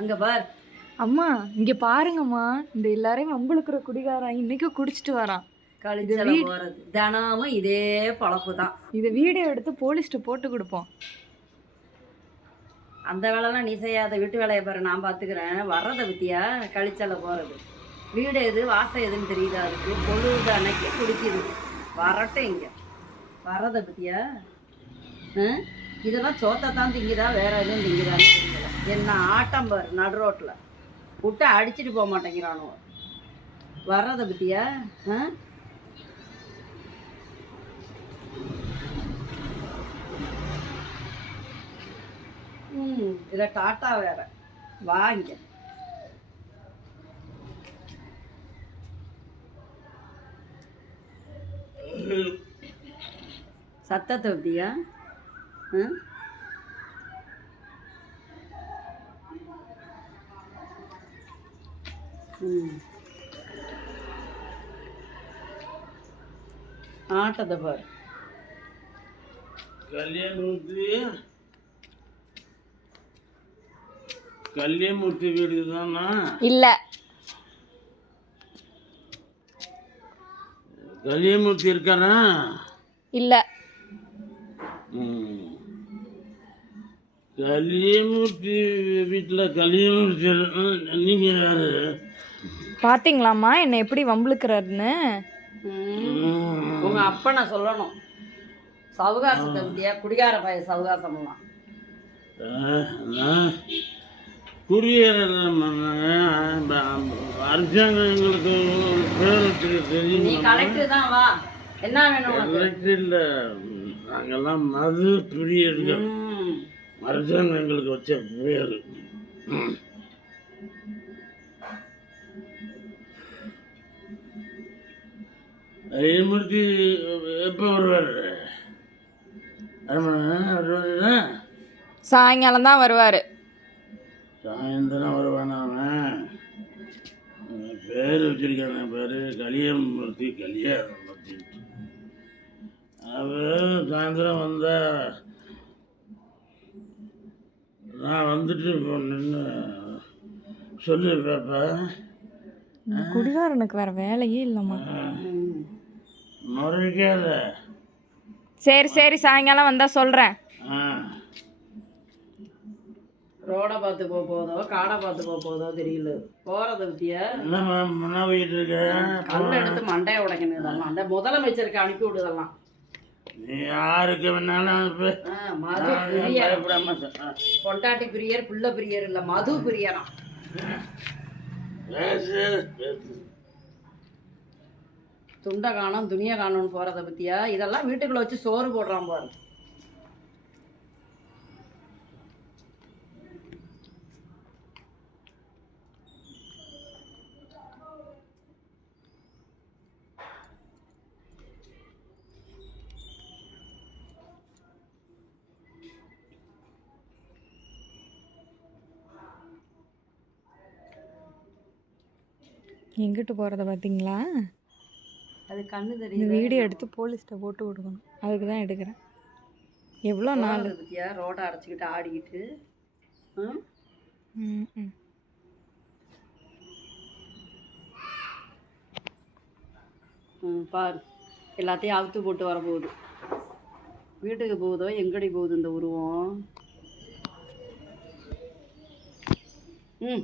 அங்க பார். அம்மா இங்க பாருங்கம்மா, இந்த எல்லாரையும் வம்புழுக்கிற குடிகாரன் இன்னைக்கும் குடிச்சிட்டு வரான். கழிச்சல போறது தினமும் இதே பழப்பு தான். இதை வீடியோ எடுத்து போலீஸ்ட்டு போட்டு கொடுப்போம். அந்த வேலைலாம் நீ செய்யாத, வீட்டு வேலையை பாரு, நான் பார்த்துக்கிறேன். வர்றதை பற்றியா கழிச்சல போகிறது? வீடு எது வாசம் எதுன்னு தெரியுதா? அதுக்கு பொழுது அன்னைக்கு குடிக்குது. வரட்டும் இங்கே வர்றதை பற்றியா? இதெல்லாம் சோத்தை தான் திங்குதா, வேற எதுவும் திங்குதான்னு தெரியல. என்ன ஆட்டம் பாரு, நடு ரோட்டில் விட்டு அடிச்சுட்டு போக மாட்டேங்கிறானோ. வர்றதை பற்றியா? இதில் டாட்டா வேற வாங்க. சத்தத்தை பற்றியா? ஆட்டத்தை பாரு. கல்யாணமூர்த்தி வீடு தானா? இல்லை, கல்யாணமூர்த்தி இருக்கானா? இல்லை. கல்யாணமூர்த்தி வீட்டில் கல்யாணமூர்த்தி நீங்கள் யாரு? பார்த்தீங்களாம்மா என்னை எப்படி வம்புழுக்கிறாருன்னு? உங்கள் அப்பனை சொல்லணும். சவுகாசத்தை பற்றியா? குடிகார பைய சவுகாசம்லாம் அரசாங்கங்களுக்கு பேருக்கு தெரியும். நீ கலெக்டர் தான், வா. என்ன வேணும்? கலெக்டர் இல்லை, நாங்கெல்லாம் மது பிரியர்கள். அரசாங்கம் எங்களுக்கு வச்ச பேர். ஐயமூர்த்தி எப்போ வருவார்? சாயங்காலம் தான் வருவார். சாயந்தரம் வருவானா? அவன் பேர் வச்சிருக்கான பேர் கல்யாணமூர்த்தி. கல்யாணமூர்த்தி அவன் சாயந்தரம் வந்தா நான் வந்துட்டு நின்று சொல்லு பாப்பா. குடிகாரனுக்கு வேற வேலையே இல்லைம்மா. முறைக்காத. சரி சரி, சாயங்காலம் வந்தால் சொல்கிறேன். ரோடை பார்த்து போதோ காடை பார்த்து போதோ தெரியல. போகிறத பற்றியா? என்ன போயிட்டு இருக்க? கல் எடுத்து மண்டையை உடைக்கணும். இதெல்லாம் அந்த முதலமைச்சருக்கு அனுப்பி விடுதெல்லாம். நீ யாருக்கு வேணாலும் மது பிரியர், பொண்டாட்டி பிரியர், பிள்ளை பிரியர் இல்லை, மது பிரியரா. துண்டை காணும் துணியை காணும்னு போகிறத பற்றியா? இதெல்லாம் வீட்டுக்குள்ளே வச்சு சோறு போடுறான் பாரு. எங்கிட்டு போகிறத பார்த்தீங்களா? அது கண்ணு இந்த தெரியும். வீடியோ எடுத்து போலீஸ்கிட்ட போட்டு விடுக்கணும். அதுக்கு தான் எடுக்கிறேன். எவ்வளோ நாள் பற்றியா? ரோட்டை அடைச்சிக்கிட்டு ஆடிக்கிட்டு. பாரு, எல்லாத்தையும் அவுத்து போட்டு வரப்போகுது. வீட்டுக்கு போகுதோ எங்கடி போகுது இந்த உருவம்?